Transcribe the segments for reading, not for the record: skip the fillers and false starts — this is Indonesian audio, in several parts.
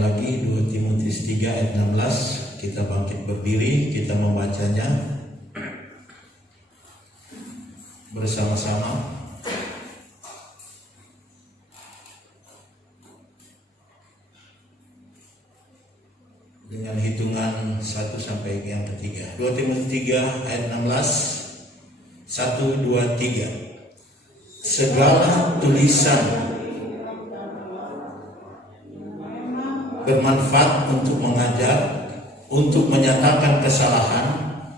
lagi 2 Timotius 3 ayat 16. Kita bangkit berdiri, kita membacanya bersama-sama. Dengan hitungan 1 sampai yang ketiga. 2 Timotius 3 ayat 16. 1, 2, 3. Segala tulisan bermanfaat untuk mengajar, untuk menyatakan kesalahan,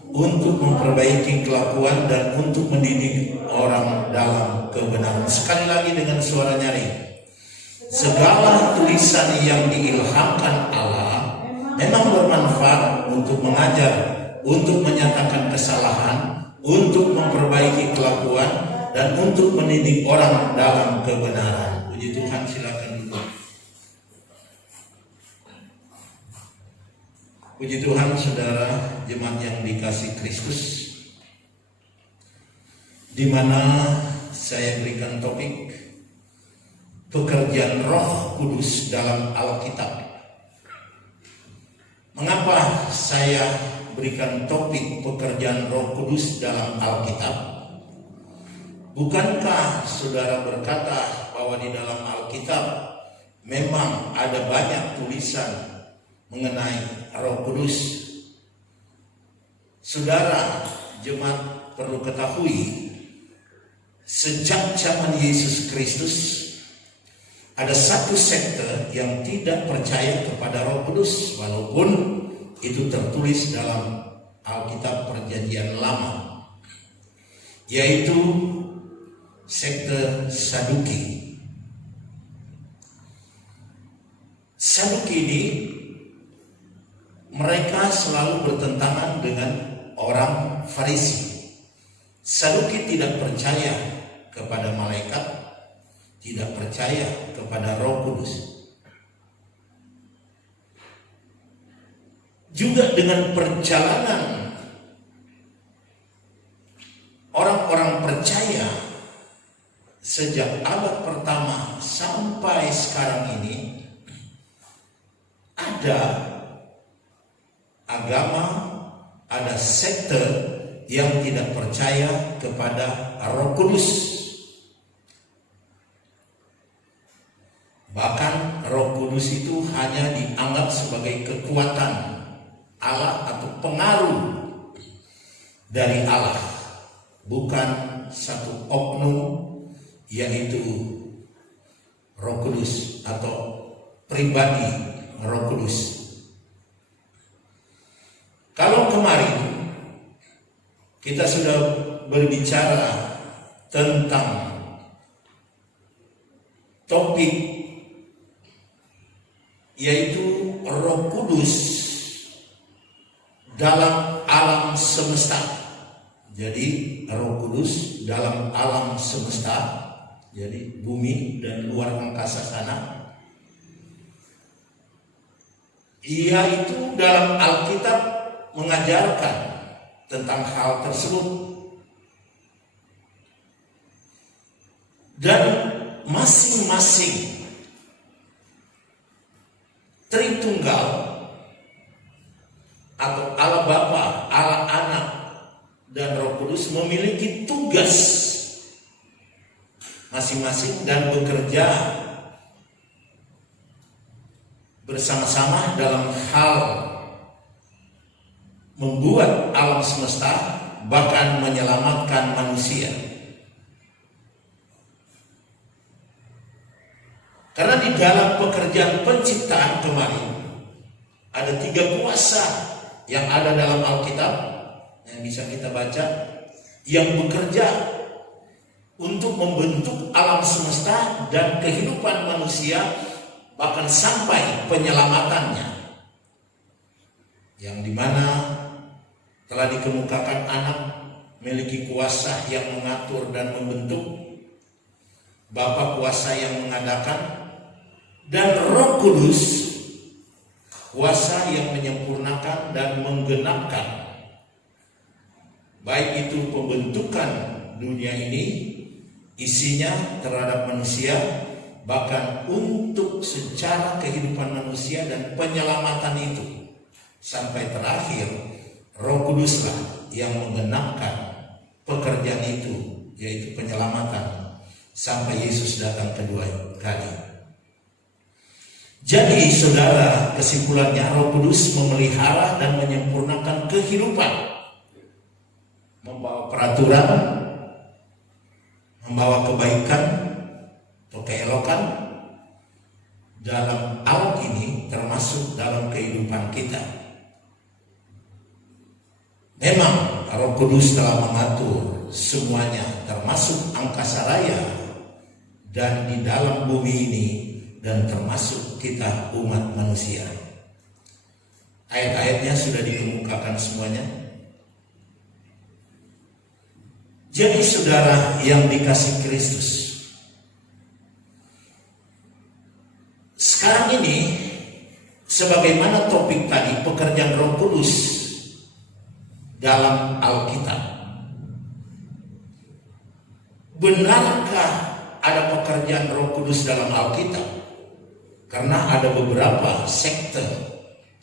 untuk memperbaiki kelakuan, dan untuk mendidik orang dalam kebenaran. Sekali lagi dengan suara nyaring. Segala tulisan yang diilhamkan Allah memang bermanfaat untuk mengajar, untuk menyatakan kesalahan, untuk memperbaiki kelakuan, dan untuk mendidik orang dalam kebenaran. Puji Tuhan, silakan duduk. Puji Tuhan, saudara jemaat yang dikasih Kristus, di mana saya berikan topik pekerjaan Roh Kudus dalam Alkitab. Mengapa saya berikan topik pekerjaan Roh Kudus dalam Alkitab? Bukankah saudara berkata bahwa di dalam Alkitab memang ada banyak tulisan mengenai Roh Kudus? Saudara jemaat perlu ketahui, sejak zaman Yesus Kristus ada satu sekte yang tidak percaya kepada Roh Kudus, walaupun itu tertulis dalam Alkitab Perjanjian Lama, yaitu sekte Saduki. Saduki ini mereka selalu bertentangan dengan orang Farisi. Saduki tidak percaya kepada malaikat, tidak percaya kepada Roh Kudus. Juga dengan perjalanan orang-orang percaya sejak abad pertama sampai sekarang ini, ada agama, ada sekte yang tidak percaya kepada Roh Kudus. Bahkan Roh Kudus itu hanya dianggap sebagai kekuatan Allah atau pengaruh dari Allah, bukan satu oknum, yaitu Roh Kudus atau pribadi Roh Kudus. Kalau kemarin kita sudah berbicara tentang topik yaitu Roh Kudus dalam alam semesta. Jadi Roh Kudus dalam alam semesta, jadi bumi dan luar angkasa sana. Ia itu dalam Alkitab mengajarkan tentang hal tersebut. Dan masing-masing Tritunggal atau Allah Bapa, Allah Anak, dan Roh Kudus memiliki tugas masing-masing dan bekerja bersama-sama dalam hal membuat alam semesta, bahkan menyelamatkan manusia. Karena di dalam pekerjaan penciptaan kemarin ada 3 kuasa yang ada dalam Alkitab yang bisa kita baca, yang bekerja untuk membentuk alam semesta dan kehidupan manusia, bahkan sampai penyelamatannya, yang dimana telah dikemukakan anak memiliki kuasa yang mengatur dan membentuk, Bapa kuasa yang mengadakan, dan Roh Kudus kuasa yang menyempurnakan dan menggenapkan, baik itu pembentukan dunia ini, isinya terhadap manusia, bahkan untuk secara kehidupan manusia dan penyelamatan itu. Sampai terakhir, Roh Kuduslah yang menggenapkan pekerjaan itu, yaitu penyelamatan, sampai Yesus datang kedua kali. Jadi saudara, kesimpulannya Roh Kudus memelihara dan menyempurnakan kehidupan, membawa peraturan, membawa kebaikan atau keelokan dalam alam ini, termasuk dalam kehidupan kita. Memang Roh Kudus telah mengatur semuanya, termasuk angkasa raya dan di dalam bumi ini, dan termasuk kita umat manusia. Ayat-ayatnya sudah dikemukakan semuanya. Jadi saudara yang dikasihi Kristus, sekarang ini sebagaimana topik tadi, pekerjaan Roh Kudus dalam Alkitab. Benarkah ada pekerjaan Roh Kudus dalam Alkitab? Karena ada beberapa sekte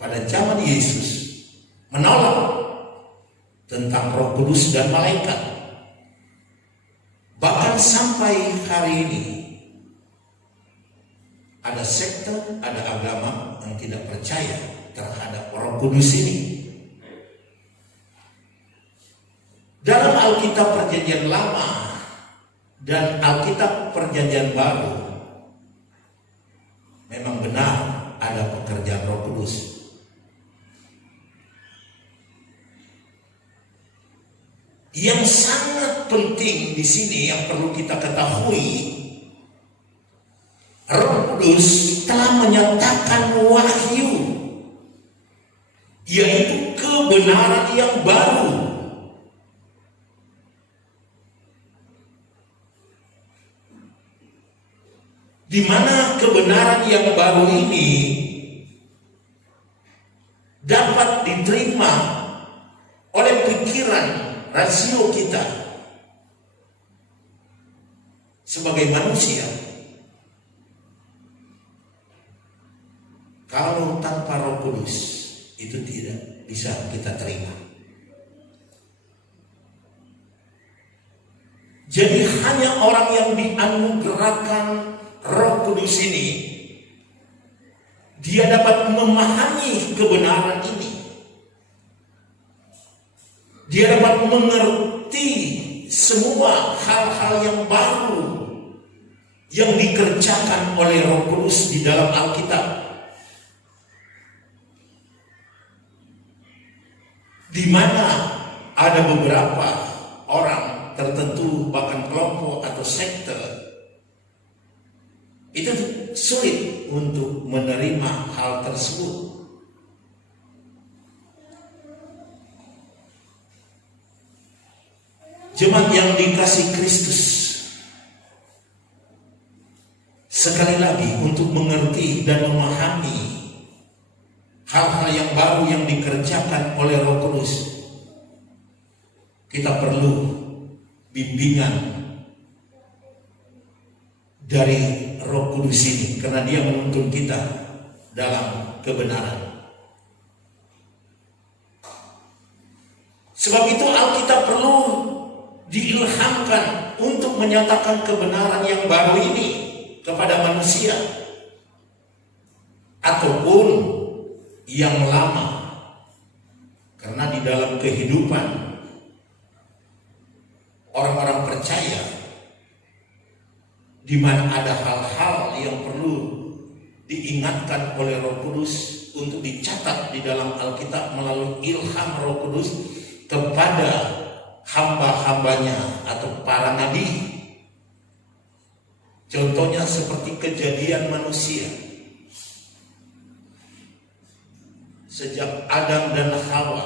pada zaman Yesus menolak tentang Roh Kudus dan malaikat. Bahkan sampai hari ini ada sekte, ada agama yang tidak percaya terhadap Roh Kudus ini. Dalam Alkitab Perjanjian Lama dan Alkitab Perjanjian Baru, memang benar ada pekerjaan Roh Kudus. Yang sangat penting di sini yang perlu kita ketahui, Roh Kudus telah menyatakan wahyu, yaitu kebenaran yang baru. Di mana kebenaran yang baru ini dapat diterima oleh pikiran rasio kita sebagai manusia. Kalau tanpa Roh Kudus itu tidak bisa kita terima. Jadi hanya orang yang dianugerahkan Roh Kudus ini, dia dapat memahami kebenaran ini. Dia dapat mengerti semua hal-hal yang baru yang dikerjakan oleh Roh Kudus di dalam Alkitab. Di mana ada beberapa orang tertentu, bahkan kelompok atau sekte, itu sulit untuk menerima hal tersebut. Jemaat yang dikasihi Kristus, sekali lagi untuk mengerti dan memahami hal-hal yang baru yang dikerjakan oleh Roh Kudus, kita perlu bimbingan dari Roh Kudus ini, karena dia menuntun kita dalam kebenaran. Sebab itu Alkitab perlu diilhamkan untuk menyatakan kebenaran yang baru ini kepada manusia, ataupun yang lama. Karena di dalam kehidupan orang-orang percaya, di mana ada hal-hal yang perlu diingatkan oleh Roh Kudus untuk dicatat di dalam Alkitab melalui ilham Roh Kudus kepada hamba-hambanya atau para nabi. Contohnya seperti kejadian manusia, sejak Adam dan Hawa,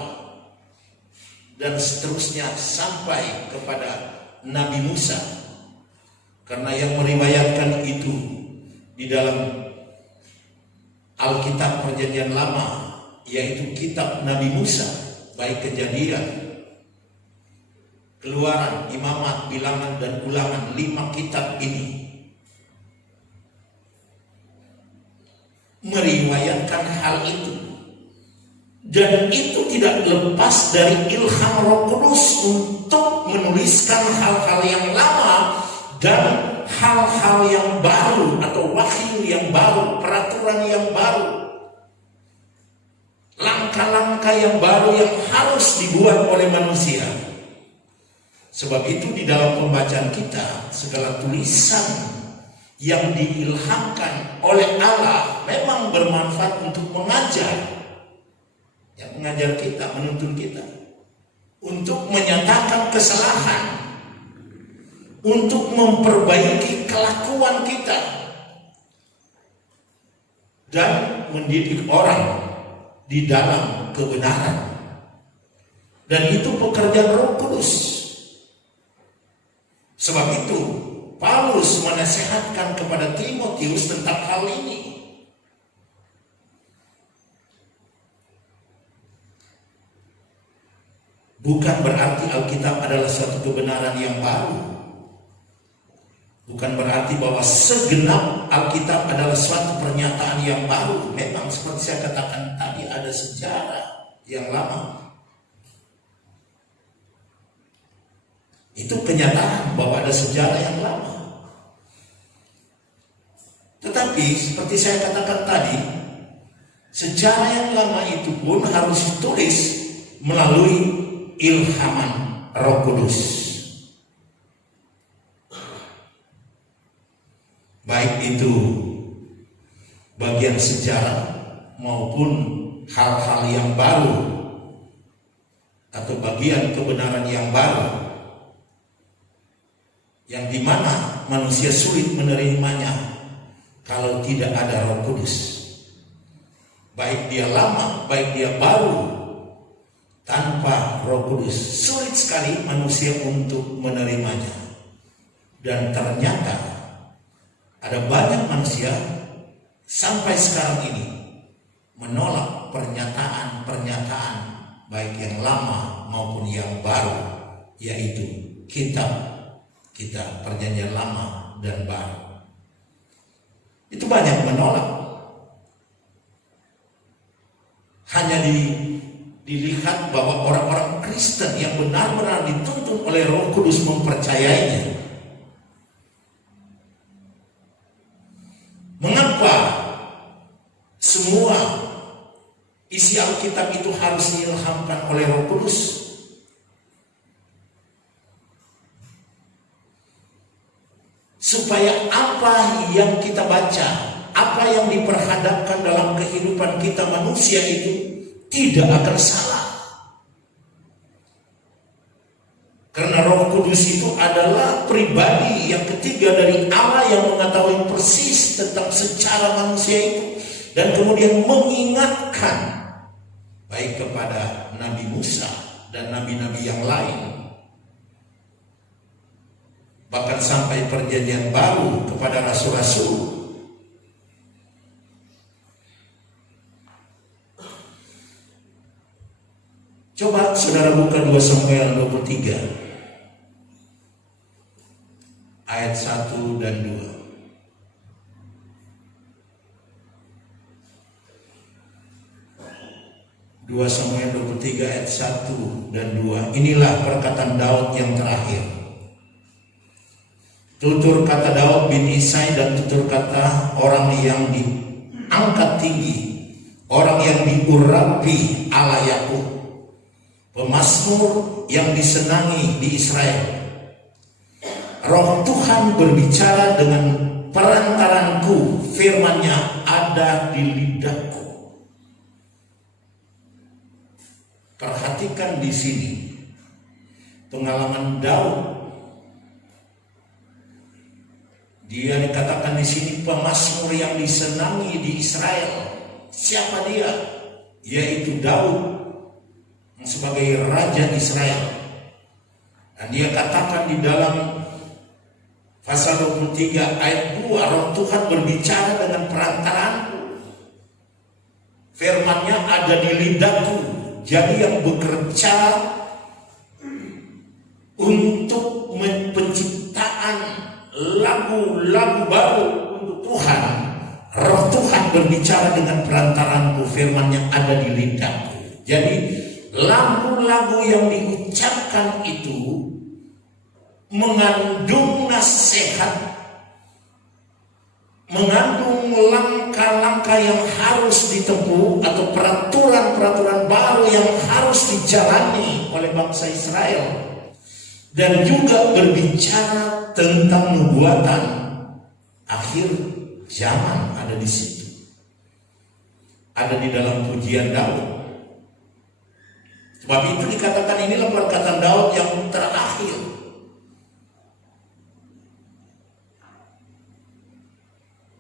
dan seterusnya sampai kepada Nabi Musa. Karena yang meriwayatkan itu di dalam Alkitab Perjanjian Lama, yaitu kitab Nabi Musa, baik Kejadian, Keluaran, Imamat, Bilangan, dan Ulangan, 5 kitab ini meriwayatkan hal itu. Dan itu tidak lepas dari ilham Roh Kudus untuk menuliskan hal-hal yang lama dan hal-hal yang baru, atau wahyu yang baru, peraturan yang baru, langkah-langkah yang baru yang harus dibuat oleh manusia. Sebab itu di dalam pembacaan kita, segala tulisan yang diilhamkan oleh Allah memang bermanfaat untuk mengajar, yang mengajar kita, menuntun kita, untuk menyatakan kesalahan, untuk memperbaiki kelakuan kita, dan mendidik orang di dalam kebenaran. Dan itu pekerjaan Roh Kudus. Sebab itu Paulus menasihatkan kepada Timotius tentang hal ini. Bukan berarti Alkitab adalah suatu kebenaran yang baru. Bukan berarti bahwa segenap Alkitab adalah suatu pernyataan yang baru. Memang seperti saya katakan tadi, ada sejarah yang lama. Itu kenyataan bahwa ada sejarah yang lama. Tetapi seperti saya katakan tadi, sejarah yang lama itu pun harus ditulis melalui ilhaman Roh Kudus. Baik itu bagian sejarah maupun hal-hal yang baru atau bagian kebenaran yang baru, yang dimana manusia sulit menerimanya kalau tidak ada Roh Kudus. Baik dia lama, baik dia baru, tanpa Roh Kudus sulit sekali manusia untuk menerimanya. Dan ternyata ada banyak manusia sampai sekarang ini menolak pernyataan-pernyataan baik yang lama maupun yang baru, yaitu kitab kita, perjanjian lama dan baru. Itu banyak menolak. Hanya dilihat bahwa orang-orang Kristen yang benar-benar dituntun oleh Roh Kudus mempercayainya. Mengapa semua isi Alkitab itu harus diilhamkan oleh Roh Kudus? Supaya apa yang kita baca, apa yang diperhadapkan dalam kehidupan kita manusia itu tidak akan salah. Karena Roh Kudus itu adalah pribadi yang ketiga dari Allah yang mengetahui persis tentang secara manusia itu, dan kemudian mengingatkan baik kepada Nabi Musa dan nabi-nabi yang lain, bahkan sampai perjanjian baru kepada rasul-rasul. Coba saudara buka 2 Samuel 23 ayat 1 dan 2. 2 Samuel 23 ayat 1 dan 2. Inilah perkataan Daud yang terakhir. Tutur kata Daud bin Isai dan tutur kata orang yang diangkat tinggi, orang yang diurapi Allah Yakub, pemazmur yang disenangi di Israel. Roh Tuhan berbicara dengan perantaranku, firman-Nya ada di lidahku. Perhatikan di sini pengalaman Daud. Dia dikatakan di sini pemazmur yang disenangi di Israel. Siapa dia? Yaitu Daud sebagai raja Israel. Dan dia katakan di dalam pasal 23 ayat 2, Roh Tuhan berbicara dengan perantaranku, firman-Nya ada di lidahku. Jadi yang bekerja untuk penciptaan lagu-lagu baru untuk Tuhan, Roh Tuhan berbicara dengan perantaranmu, firman yang ada di lidahku. Jadi lagu-lagu yang diucapkan itu mengandung nasihat, mengandung langkah-langkah yang harus ditempuh atau peraturan-peraturan baru yang harus dijalani oleh bangsa Israel, dan juga berbicara tentang nubuatan akhir zaman ada di situ, ada di dalam pujian Daud. Sebab itu dikatakan inilah perkataan Daud yang terakhir.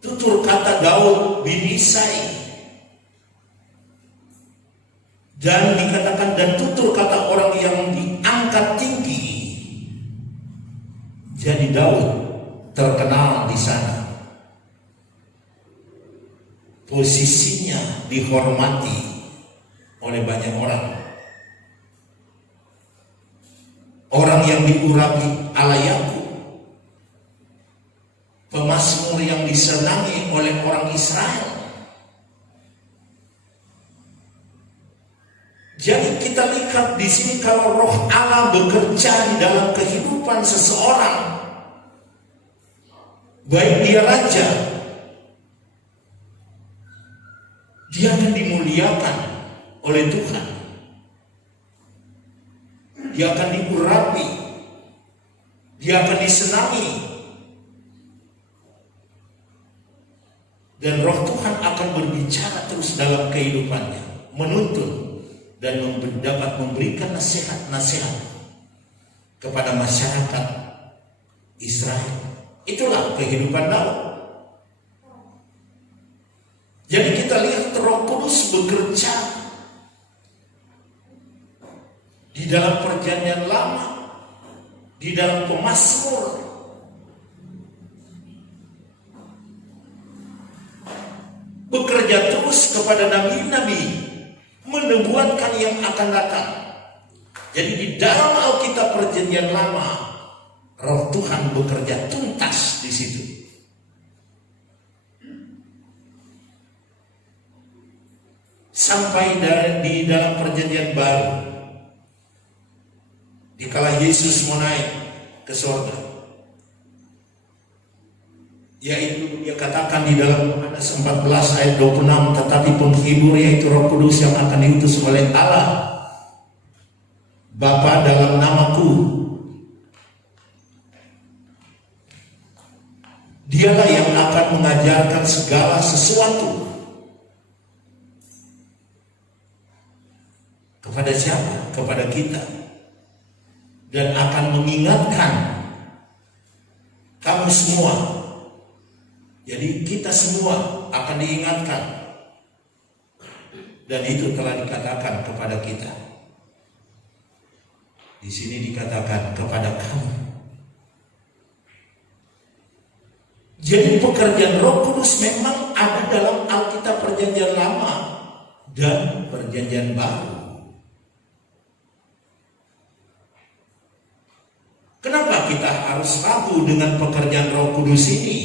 Tutur kata Daud bin Isai, dan dikatakan dan tutur kata orang yang diangkat tinggi. Jadi Daud terkenal di sana, posisinya dihormati oleh banyak orang. Orang yang diurapi Allah Yakub, pemazmur yang disenangi oleh orang Israel. Jadi kita lihat di sini kalau roh Allah bekerja di dalam kehidupan seseorang, baik dia raja, dia akan dimuliakan oleh Tuhan. Dia akan diurapi, dia akan disenangi, dan roh Tuhan akan berbicara terus dalam kehidupannya, menuntun dan dapat memberikan nasihat-nasihat kepada masyarakat Israel. Itulah kehidupan Daud. Jadi kita lihat Roh Kudus bekerja di dalam perjanjian lama, di dalam pemazmur, bekerja terus kepada nabi-nabi, menubuatkan yang akan datang. Jadi di dalam Alkitab perjanjian lama, Roh Tuhan bekerja tuntas di situ. Sampai di dalam perjanjian baru, dikala Yesus mau naik ke surga, yaitu dia katakan di dalam Yohanes 14 ayat 26, tetapi penghibur yaitu Roh Kudus yang akan diutus oleh Allah Bapa dalam namaku, dialah yang akan mengajarkan segala sesuatu. Kepada siapa? Kepada kita. Dan akan mengingatkan kamu semua. Jadi kita semua akan diingatkan. Dan itu telah dikatakan kepada kita. Di sini dikatakan kepada kamu. Jadi pekerjaan Roh Kudus memang ada dalam Alkitab perjanjian lama dan perjanjian baru. Kenapa kita harus ragu dengan pekerjaan Roh Kudus ini?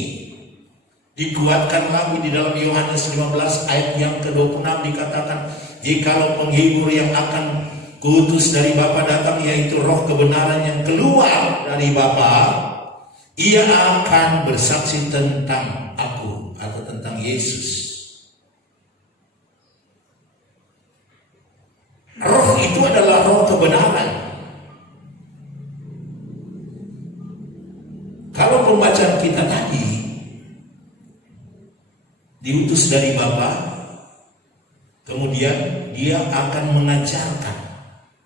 Dikuatkan lagi di dalam Yohanes 15 ayat yang ke-26 dikatakan, jikalau penghibur yang akan kuutus dari Bapa datang, yaitu Roh kebenaran yang keluar dari Bapa, ia akan bersaksi tentang aku atau tentang Yesus. Roh itu adalah roh kebenaran. Kalau pembacaan kita tadi diutus dari Bapa, kemudian dia akan mengajarkan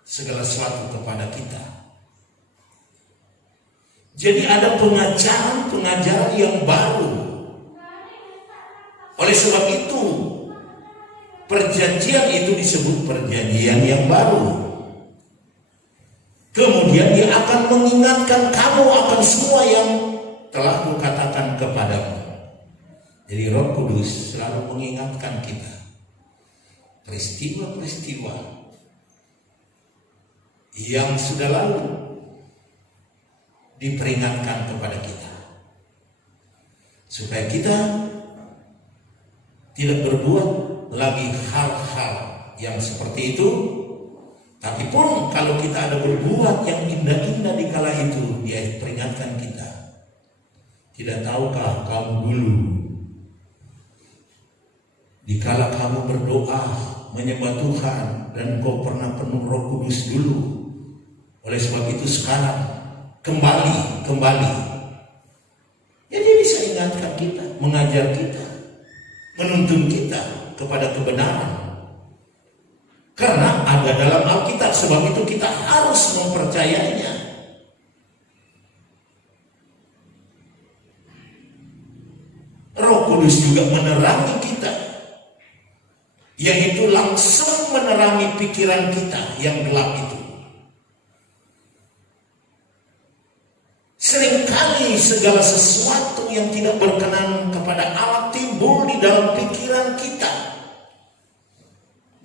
segala sesuatu kepada kita. Jadi ada pengajaran yang baru. Oleh sebab itu perjanjian itu disebut perjanjian yang baru. Kemudian dia akan mengingatkan kamu akan semua yang telah kukatakan kepadamu. Jadi Roh Kudus selalu mengingatkan kita peristiwa-peristiwa yang sudah lalu, diperingatkan kepada kita supaya kita tidak berbuat lagi hal-hal yang seperti itu. Tapi pun kalau kita ada berbuat yang indah-indah di kala itu, dia peringatkan kita. Tidak tahukah kamu dulu, di kala kamu berdoa menyembah Tuhan dan kau pernah penuh Roh Kudus dulu. Oleh sebab itu sekarang kembali. Jadi bisa ingatkan kita, mengajar kita, menuntun kita kepada kebenaran. Karena ada dalam Alkitab, sebab itu kita harus mempercayainya. Roh Kudus juga menerangi kita, yaitu langsung menerangi pikiran kita yang gelap itu. Seringkali segala sesuatu yang tidak berkenan kepada Allah timbul di dalam pikiran kita.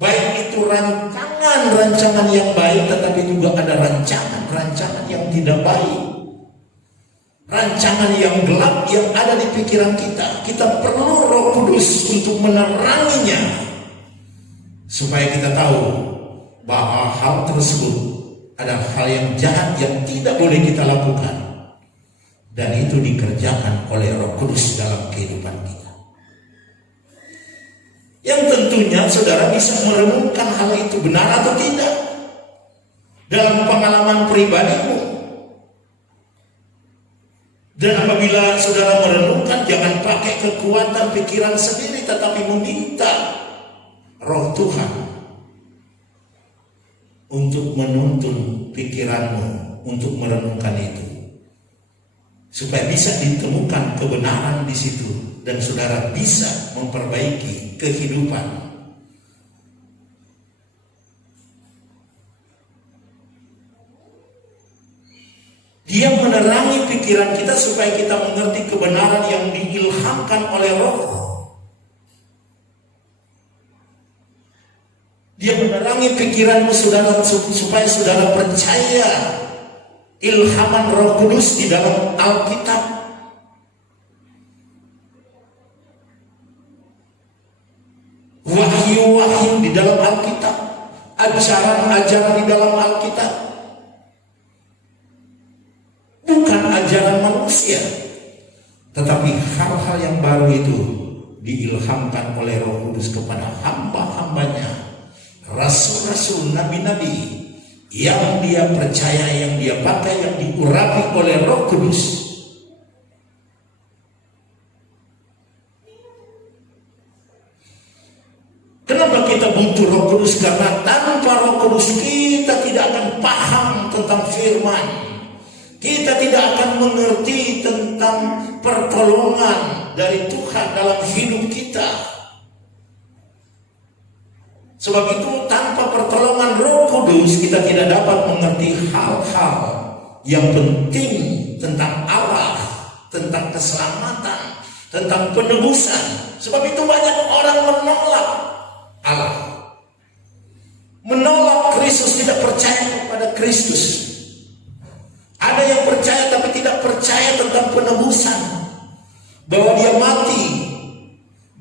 Baik itu rancangan yang baik, tetapi juga ada rancangan yang tidak baik. Rancangan yang gelap yang ada di pikiran kita. Kita perlu Roh Kudus untuk meneranginya, supaya kita tahu bahwa hal tersebut adalah hal yang jahat yang tidak boleh kita lakukan. Dan itu dikerjakan oleh Roh Kudus dalam kehidupan kita. Yang tentunya saudara bisa merenungkan hal itu benar atau tidak dalam pengalaman pribadimu. Dan apabila saudara merenungkan, jangan pakai kekuatan pikiran sendiri, tetapi meminta Roh Tuhan untuk menuntun pikiranmu untuk merenungkan itu, supaya bisa ditemukan kebenaran di situ dan saudara bisa memperbaiki kehidupan. Dia menerangi pikiran kita supaya kita mengerti kebenaran yang diilhamkan oleh Roh. Dia menerangi pikiranmu saudara supaya saudara percaya ilhaman Roh Kudus di dalam Alkitab. Wahyu-wahyu di dalam Alkitab, ajaran-ajaran di dalam Alkitab, bukan ajaran manusia, tetapi hal-hal yang baru itu diilhamkan oleh Roh Kudus kepada hamba-hambanya, rasul-rasul, nabi-nabi yang dia percaya, yang dia pakai, yang diurapi oleh Roh Kudus. Kenapa kita butuh Roh Kudus? Karena tanpa Roh Kudus kita tidak akan paham tentang firman. Kita tidak akan mengerti tentang pertolongan dari Tuhan dalam hidup kita. Sebab itu tanpa pertolongan Roh Kudus kita tidak dapat mengerti hal-hal yang penting tentang Allah, tentang keselamatan, tentang penebusan. Sebab itu banyak orang menolak Allah, menolak Kristus, tidak percaya kepada Kristus. Ada yang percaya tapi tidak percaya tentang penebusan, bahwa dia mati,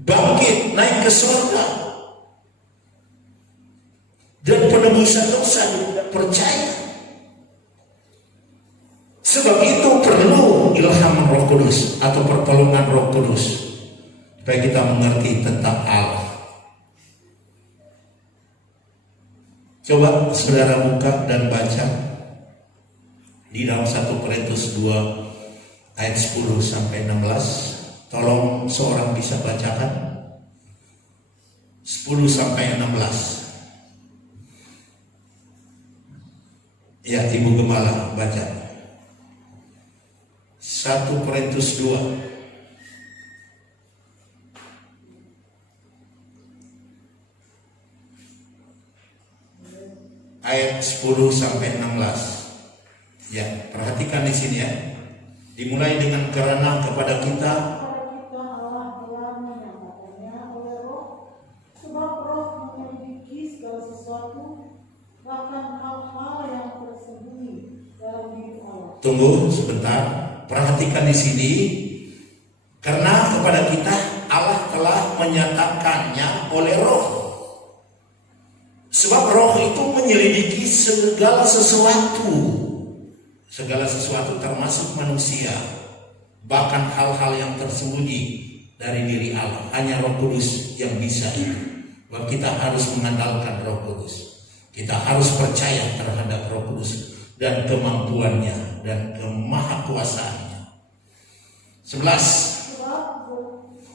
bangkit, naik ke surga, dan penebusan dosa tidak percaya. Sebab itu perlu ilham Roh Kudus atau pertolongan Roh Kudus supaya kita mengerti tentang Allah. Coba saudara buka dan baca di dalam 1 Korintus 2 ayat 10 sampai 16. Tolong seorang bisa bacakan 10 sampai 16. Ya, Ibu Gembala baca 1 Korintus 2 ayat 10 sampai 16. Ya, perhatikan di sini ya. Dimulai dengan karena kepada kita Allah telah menyatakannya oleh Roh, sebab Roh menyelidiki segala sesuatu, bahkan hal-hal yang tersembunyi dalam diri Allah. Tunggu sebentar, perhatikan di sini. Karena kepada kita Allah telah menyatakannya oleh Roh. Sebab Roh itu menyelidiki segala sesuatu. Segala sesuatu termasuk manusia. Bahkan hal-hal yang tersembunyi dari diri Allah. Hanya Roh Kudus yang bisa itu. Bahwa kita harus mengandalkan Roh Kudus. Kita harus percaya terhadap Roh Kudus dan kemampuannya dan kemahakuasaannya. 11.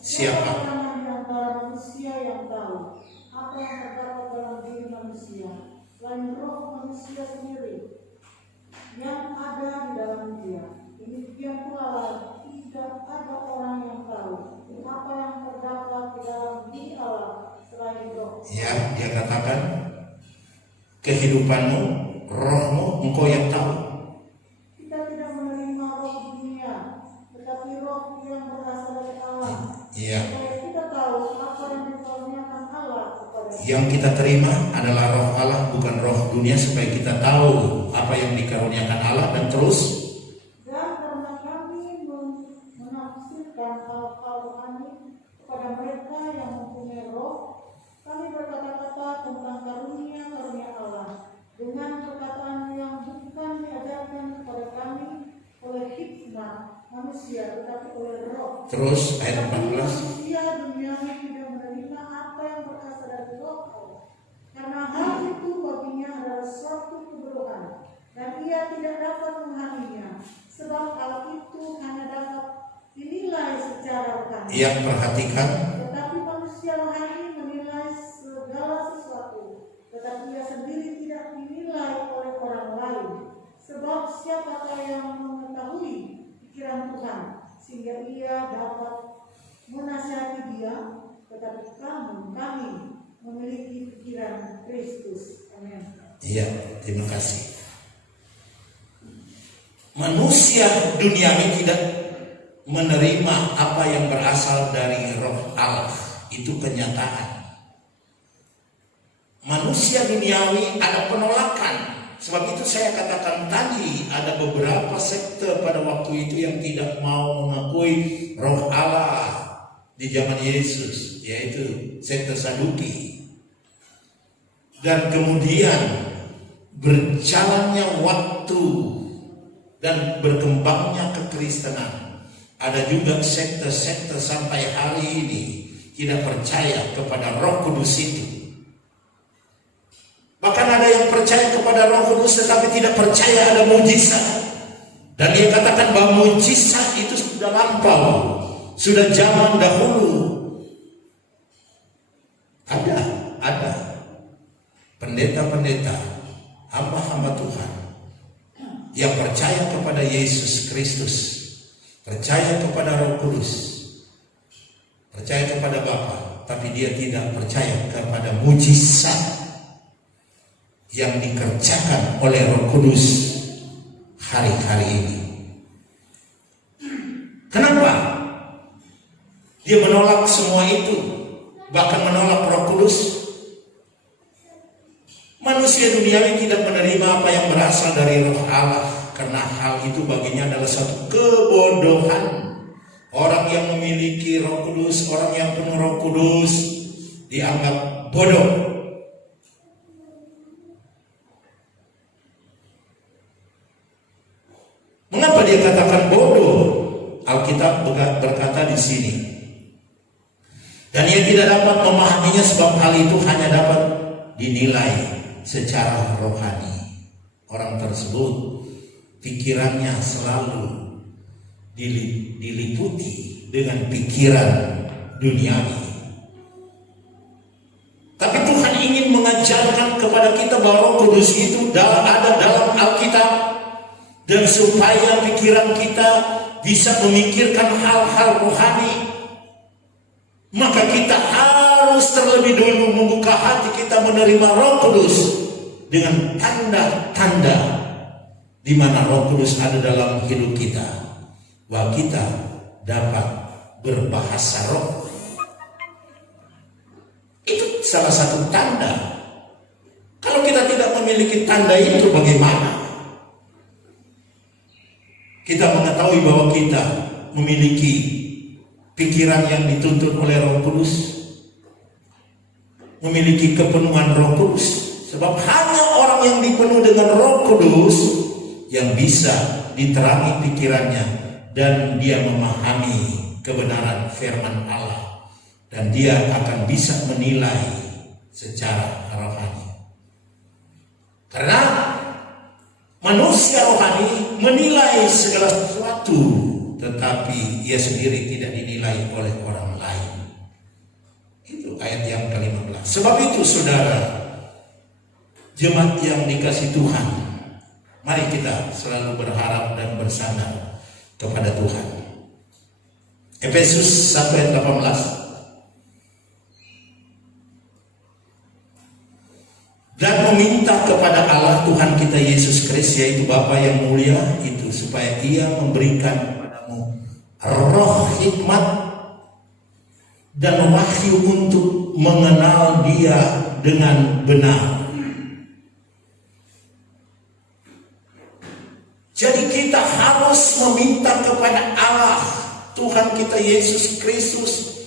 Siapa? Di antara manusia yang tahu apa yang terdapat dalam diri manusia, selain roh manusia sendiri yang ada di dalam dia. Demikian pula tidak ada orang yang tahu apa yang terdapat di dalam diri Allah selain roh. Ya, dia katakan kehidupanmu, rohmu, engkau yang tahu. Kita tidak menerima roh dunia, tetapi roh yang berasal dari Allah. Iya. Supaya kita tahu apa yang dikaruniakan Allah kepada kita. Yang kita terima adalah roh Allah, bukan roh dunia, supaya kita tahu apa yang dikaruniakan Allah dan terus. Dan karena kami menafsirkan hal-hal rohani kepada mereka yang mempunyai roh, kami berkata-kata tentang karunia-karunia Allah dengan perkataan yang bukan diajarkan kepada kami oleh hikmah manusia, tetapi oleh roh. Terus ayat Tapi 14. manusia duniawi tidak menerima apa yang berasal dari roh Allah, karena hal itu baginya adalah suatu kebodohan, dan ia tidak dapat memahaminya, sebab hal itu hanya dapat dinilai secara rohani. Yang perhatikan, Tetapi manusia rohani menilai segala sesuatu, tetapi ia sendiri tidak dinilai oleh orang lain. Sebab siapakah yang mengetahui pikiran Tuhan, sehingga ia dapat menasihati dia, tetapi kami memiliki pikiran Kristus. Amin. iya, terima kasih. Manusia duniawi tidak menerima apa yang berasal dari roh Allah. Itu kenyataan. Manusia duniawi ada penolakan. Sebab itu saya katakan tadi, ada beberapa sekte pada waktu itu yang tidak mau mengakui roh Allah di zaman Yesus, yaitu sekte Saduki. Dan kemudian berjalannya waktu dan berkembangnya kekristenan, ada juga sekte-sekte sampai hari ini tidak percaya kepada Roh Kudus itu. Bahkan ada yang percaya kepada Roh Kudus tetapi tidak percaya ada mujizat. Dan dia katakan bahwa mujizat itu sudah lampau, sudah zaman dahulu. Ada pendeta-pendeta, hamba-hamba Tuhan yang percaya kepada Yesus Kristus, percaya kepada Roh Kudus, percaya kepada Bapa, tapi dia tidak percaya kepada mujizat yang dikerjakan oleh Roh Kudus hari-hari ini. Kenapa? Dia menolak semua itu, bahkan menolak Roh Kudus. Manusia duniawi tidak menerima apa yang berasal dari Roh Allah, karena hal itu baginya adalah satu kebodohan. Orang yang memiliki Roh Kudus, orang yang penuh Roh Kudus dianggap bodoh. Mengapa dia katakan bodoh? Alkitab berkata di sini, dan ia tidak dapat memahaminya sebab hal itu hanya dapat dinilai secara rohani. Orang tersebut pikirannya selalu diliputi dengan pikiran duniawi. Tapi Tuhan ingin mengajarkan kepada kita bahwa Roh Kudus itu ada dalam Alkitab. Dan supaya pikiran kita bisa memikirkan hal-hal rohani, maka kita harus terlebih dulu membuka hati kita menerima Roh Kudus dengan tanda-tanda di mana Roh Kudus ada dalam hidup kita, bahwa kita dapat berbahasa roh. Itu salah satu tanda. Kalau kita tidak memiliki tanda itu, bagaimana kita mengetahui bahwa kita memiliki pikiran yang dituntun oleh Roh Kudus, memiliki kepenuhan Roh Kudus. Sebab hanya orang yang dipenuhi dengan Roh Kudus yang bisa diterangi pikirannya dan dia memahami kebenaran firman Allah, dan dia akan bisa menilai secara rohani. Karena manusia rohani menilai segala sesuatu, tetapi ia sendiri tidak dinilai oleh orang lain. Itu ayat yang ke-15. Sebab itu saudara, jemaat yang dikasih Tuhan, mari kita selalu berharap dan bersandar kepada Tuhan. Efesus 1 ayat 18. Dan meminta kepada Allah Tuhan kita Yesus Kristus, yaitu Bapa yang mulia itu, supaya Ia memberikan kepadamu roh hikmat dan wahyu untuk mengenal Dia dengan benar. Jadi kita harus meminta kepada Allah Tuhan kita Yesus Kristus,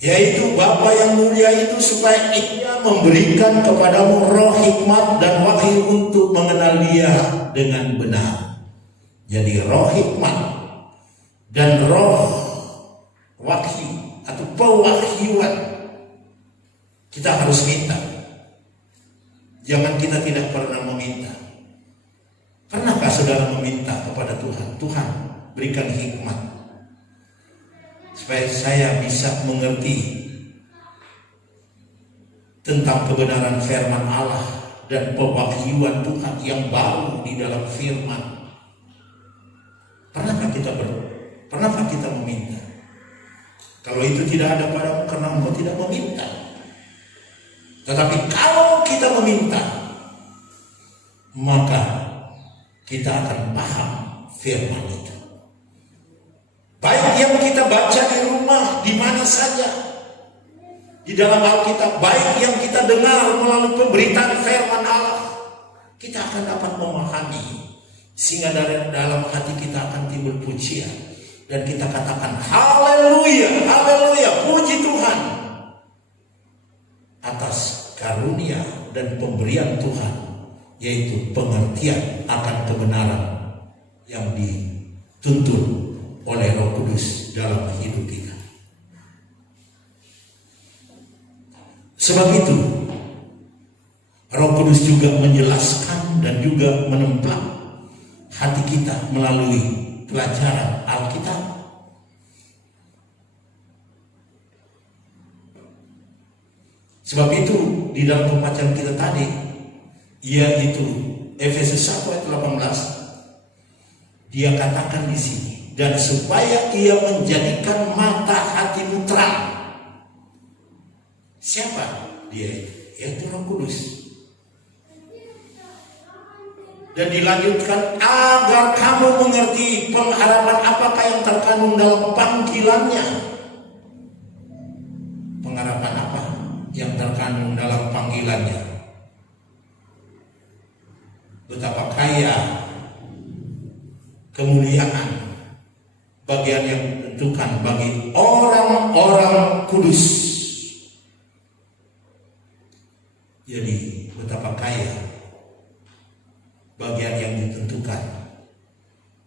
yaitu Bapa yang mulia itu, supaya Ia memberikan kepadamu roh hikmat dan wahyu untuk mengenal Dia dengan benar. Jadi roh hikmat dan roh wahyu atau pewahyuan kita harus minta. Jangan kita tidak pernah meminta. Pernahkah saudara meminta kepada Tuhan, Tuhan berikan hikmat supaya saya bisa mengerti tentang kebenaran firman Allah dan pewahyuan Tuhan yang baru di dalam firman? Pernahkah kita meminta? Kalau itu tidak ada padamu, karena engkau tidak meminta. Tetapi kalau kita meminta, maka kita akan paham firman itu. Baik yang kita baca di rumah, di mana saja, di dalam Alkitab, baik yang kita dengar melalui pemberitaan firman Allah, kita akan dapat memahami, sehingga dari dalam hati kita akan timbul pujian, dan kita katakan haleluya, haleluya, puji Tuhan atas karunia dan pemberian Tuhan, yaitu pengertian akan kebenaran yang dituntun oleh Roh Kudus dalam hidup kita. Sebab itu Roh Kudus juga menjelaskan dan juga menemplak hati kita melalui pelajaran Alkitab. Sebab itu di dalam pembacaan kita tadi, yaitu Efesus 1 ayat 18, dia katakan di sini, dan supaya Ia menjadikan mata hatimu terang. Siapa Dia? Yaitu Roh Kudus. Dan dilanjutkan, agar kamu mengerti pengharapan apakah yang terkandung dalam panggilannya. Pengharapan apa yang terkandung dalam panggilannya? Betapa kaya kemuliaan bagian yang ditentukan bagi orang-orang kudus. Jadi betapa kaya bagian yang ditentukan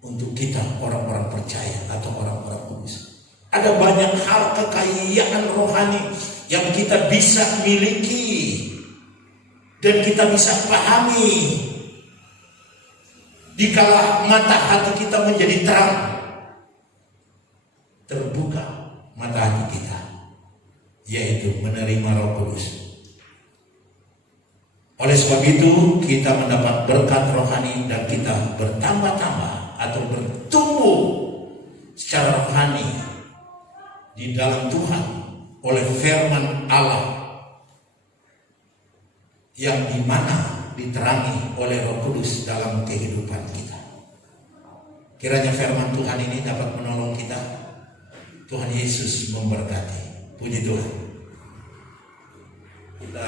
untuk kita orang-orang percaya atau orang-orang kudus. Ada banyak hal kekayaan rohani yang kita bisa miliki dan kita bisa pahami dikala mata hati kita menjadi terang, terbuka mata hati kita, yaitu menerima Roh Kudus. Oleh sebab itu kita mendapat berkat rohani dan kita bertambah-tambah atau bertumbuh secara rohani di dalam Tuhan oleh firman Allah yang dimana diterangi oleh Roh Kudus dalam kehidupan kita. Kiranya firman Tuhan ini dapat menolong kita. Tuhan Yesus memberkati. Puji Tuhan. Kita